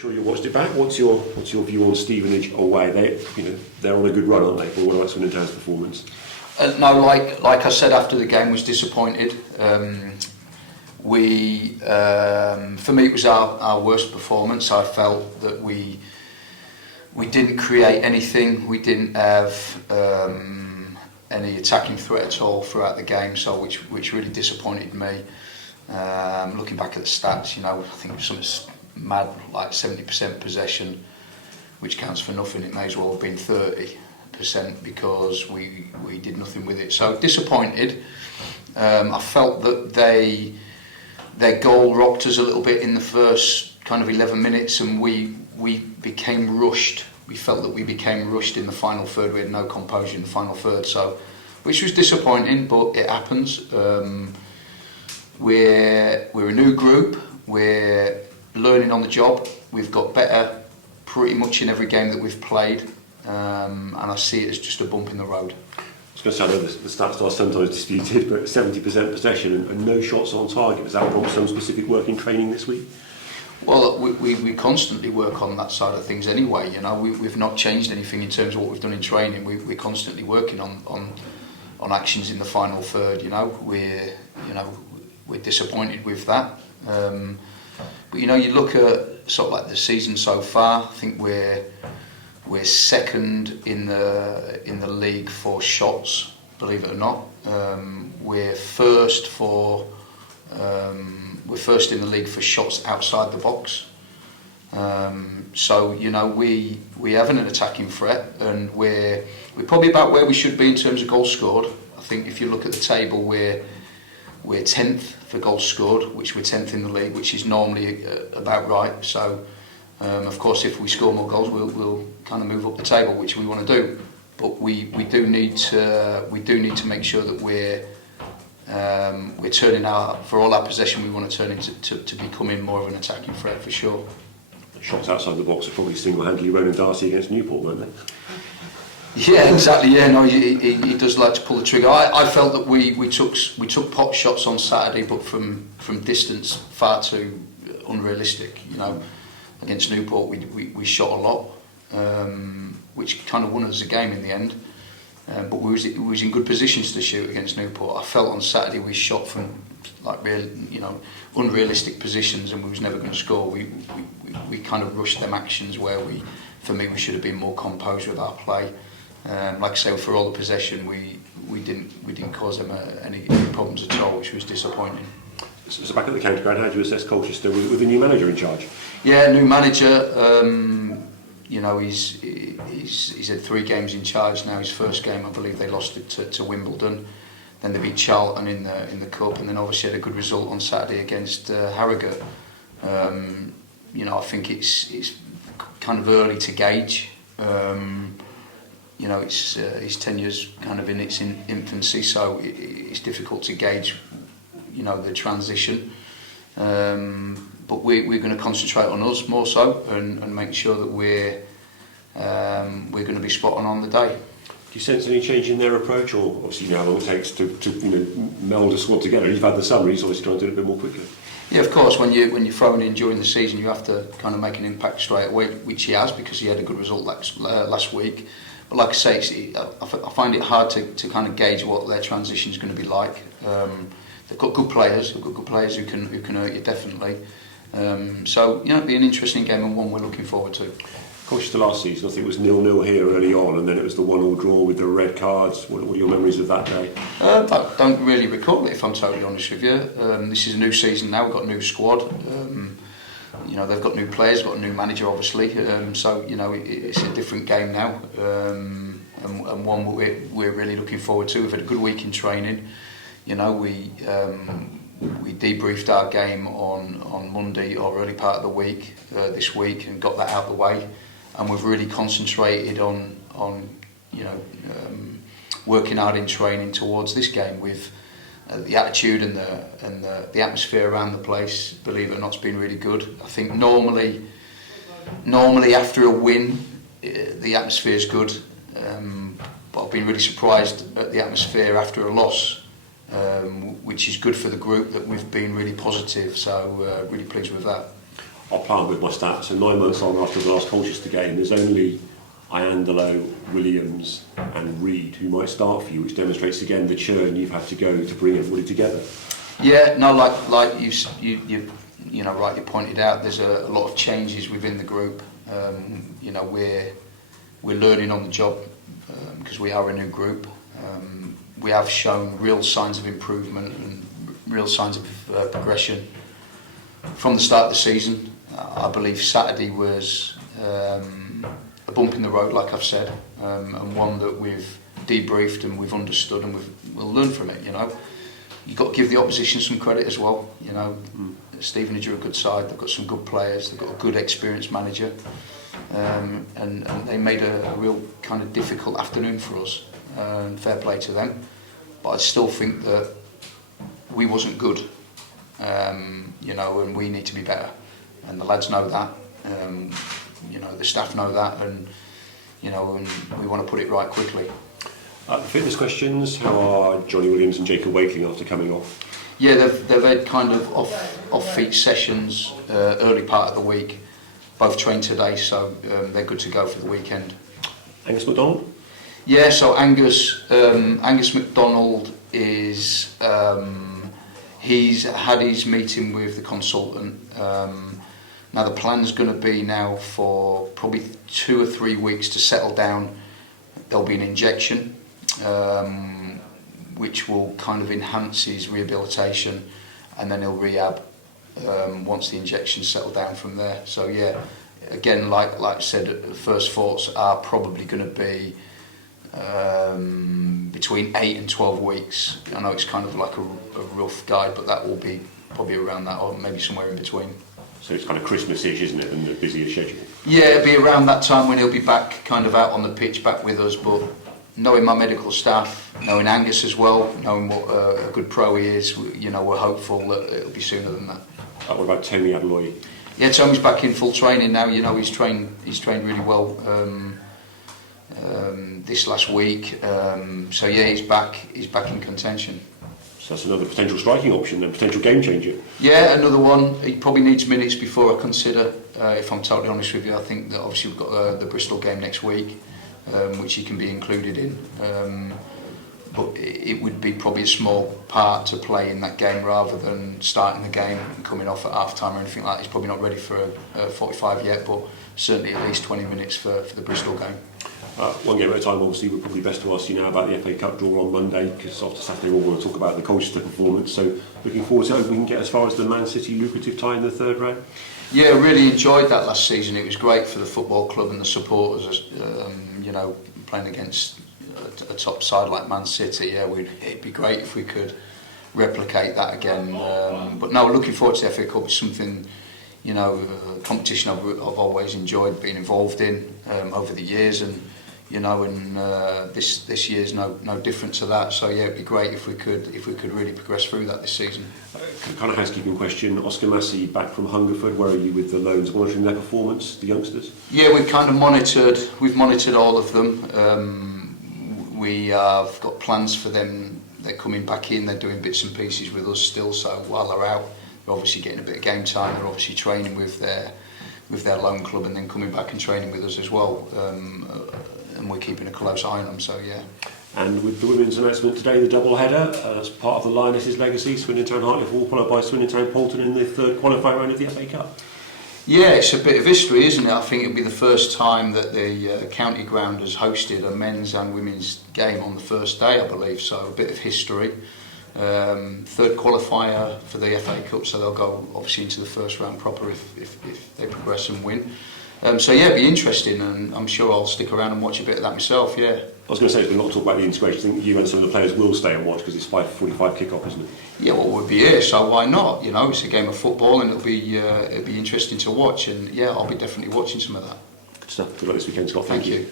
Sure, you watched it back. What's your view on Stevenage away? They're on a good run, aren't they? But what about Swindon Town's performance? No, like I said after the game, was disappointed. For me, it was our worst performance. I felt that we didn't create anything. We didn't have any attacking threat at all throughout the game, so which really disappointed me. Looking back at the stats, I think something mad like 70% possession, which counts for nothing. It may as well have been 30% because we did nothing with it. So disappointed. I felt that their goal rocked us a little bit in the first kind of 11 minutes, and we became rushed. We felt that we became rushed in the final third. We had no composure in the final third, so which was disappointing, but it happens. We're a new group. We're learning on the job. We've got better pretty much in every game that we've played, and I see it as just a bump in the road. I was going to say, I know the stats are sometimes disputed, but 70% possession and no shots on target. Has that brought some specific work in training this week? Well, we constantly work on that side of things anyway. We've not changed anything in terms of what we've done in training. We're constantly working on actions in the final third. We're disappointed with that. But you look at sort of like the season so far. I think we're second in the league for shots, believe it or not. We're first in the league for shots outside the box. So we have an attacking threat, and we're probably about where we should be in terms of goals scored. I think if you look at the table, we're 10th for goals scored, which we're 10th in the league, which is normally about right. So, of course, if we score more goals, we'll kind of move up the table, which we want to do. But we do need to make sure that we're turning for all our possession. We want to turn into to becoming more of an attacking threat for sure. Shots outside the box are probably single-handedly Ronan Darcy against Newport, weren't they? Yeah, exactly. Yeah, no, he does like to pull the trigger. I felt that we took pot shots on Saturday, but from distance far too unrealistic. Against Newport we shot a lot, which kind of won us the game in the end. But we was in good positions to shoot against Newport. I felt on Saturday we shot from like real, unrealistic positions, and we was never going to score. We kind of rushed them actions where for me we should have been more composed with our play. Like I say, for all the possession, we didn't cause them any problems at all, which was disappointing. So back at the county ground, how do you assess Colchester with the new manager in charge? Yeah, new manager. He's had 3 games in charge now. His first game, I believe, they lost it to Wimbledon. Then they beat Charlton in the cup, and then obviously had a good result on Saturday against Harrogate. I think it's kind of early to gauge. His tenure's kind of in its infancy, so it's difficult to gauge, the transition. But we're going to concentrate on us more so and make sure that we're going to be spot on the day. Do you sense any change in their approach, or obviously how long it takes to meld a squad together? You've had the summer, he's obviously trying to do it a bit more quickly. Yeah, of course. When you're thrown in during the season, you have to kind of make an impact straight away, which he has because he had a good result last week. But like I say, I find it hard to kind of gauge what their transition is going to be like. They've got good players. They've got good players who can hurt you definitely. So it'll be an interesting game and one we're looking forward to. Colchester last season, I think it was 0-0 here early on, and then it was the 1-1 draw with the red cards. What are your memories of that day? I don't really recall it, if I'm totally honest with you. This is a new season now. We've got a new squad. They've got new players, got a new manager, obviously. So it's a different game now, and one we're really looking forward to. We've had a good week in training. We debriefed our game on Monday or early part of the week this week and got that out of the way, and we've really concentrated on working hard in training towards this game with the attitude and the atmosphere around the place. Believe it or not, it's been really good. I think normally after a win the atmosphere is good, but I've been really surprised at the atmosphere after a loss, which is good for the group, that we've been really positive, so really pleased with that. I'll plough with my stats. And 9 months on after the last Colchester game, there's only Iandolo, Williams, and Reed who might start for you, which demonstrates again the churn you've had to go to bring everybody together. Yeah, no, like you know, rightly pointed out, there's a lot of changes within the group. You know, we're learning on the job because we are a new group. We have shown real signs of improvement and real signs of progression from the start of the season. I believe Saturday was a bump in the road, like I've said, and one that we've debriefed and we've understood, and we'll learn from it. You know, you've got to give the opposition some credit as well. You know, Stevenage are a good side. They've got some good players. They've got a good experienced manager, and they made a real kind of difficult afternoon for us. And fair play to them, but I still think that we wasn't good. You know, and we need to be better, and the lads know that. You know, the staff know that, and you know, and we want to put it right quickly. Fitness questions. How are Johnny Williams and Jacob Wakeling after coming off? Yeah, they've had kind of off-feet sessions early part of the week. Both trained today, so they're good to go for the weekend. Angus MacDonald? Yeah, so Angus MacDonald is he's had his meeting with the consultant. Now the plan's going to be now for probably 2 or 3 weeks to settle down. There'll be an injection, which will kind of enhance his rehabilitation, and then he'll rehab once the injection's settled down from there. So yeah, again, like I said, the first thoughts are probably going to be between 8 and 12 weeks. I know it's kind of like a rough guide, but that will be probably around that, or maybe somewhere in between. So it's kind of Christmas-ish, isn't it, and the busier schedule? Yeah, it'll be around that time when he'll be back, kind of out on the pitch, back with us. But knowing my medical staff, knowing Angus as well, knowing what a good pro he is, you know, we're hopeful that it'll be sooner than that. What about Tony Adloy? Yeah, Tommy's back in full training now. You know, he's trained really well this last week. So yeah, he's back in contention. So that's another potential striking option and potential game changer. Yeah, another one. He probably needs minutes before I consider. If I'm totally honest with you, I think that obviously we've got the Bristol game next week, which he can be included in. But it would be probably a small part to play in that game rather than starting the game and coming off at half time or anything like that. He's probably not ready for a 45 yet, but certainly at least 20 minutes for the Bristol game. One game at a time, obviously. We're probably best to ask you now about the FA Cup draw on Monday, because after Saturday we'll want to talk about the Colchester performance. So looking forward to it. We can get as far as the Man City lucrative tie in the third round. Yeah, I really enjoyed that last season. It was great for the football club and the supporters. You know, playing against a top side like Man City. Yeah, it'd be great if we could replicate that again. But no, looking forward to the FA Cup. It's something, you know, a competition I've always enjoyed being involved in over the years, and you know, and this year's no different to that. So yeah, it'd be great if we could really progress through that this season. Kind of housekeeping question. Oscar Massey back from Hungerford. Where are you with the loans? Monitoring their performance, the youngsters? Yeah, we've monitored all of them. We have got plans for them. They're coming back in. They're doing bits and pieces with us still. So while they're out, they're obviously getting a bit of game time. They're obviously training with their loan club and then coming back and training with us as well. And we're keeping a close eye on them. So yeah. And with the women's announcement today, the double header as part of the Lionesses' legacy, Swindon Town Hartlepool followed by Swindon Town Poulton in the third qualifying round of the FA Cup. Yeah, it's a bit of history, isn't it? I think it'll be the first time that the county ground has hosted a men's and women's game on the first day, I believe. So a bit of history. Third qualifier for the FA Cup, so they'll go obviously into the first round proper if they progress and win. So yeah, it'll be interesting, and I'm sure I'll stick around and watch a bit of that myself. Yeah. I was going to say, there's been a lot of talk about the integration. I think you and some of the players will stay and watch because it's 5:45 kick-off, isn't it? Yeah, well, we'll be here, so why not? You know, it's a game of football, and it'll be interesting to watch. And yeah, I'll be definitely watching some of that. Good stuff. Good luck this weekend, Scott. Thank you.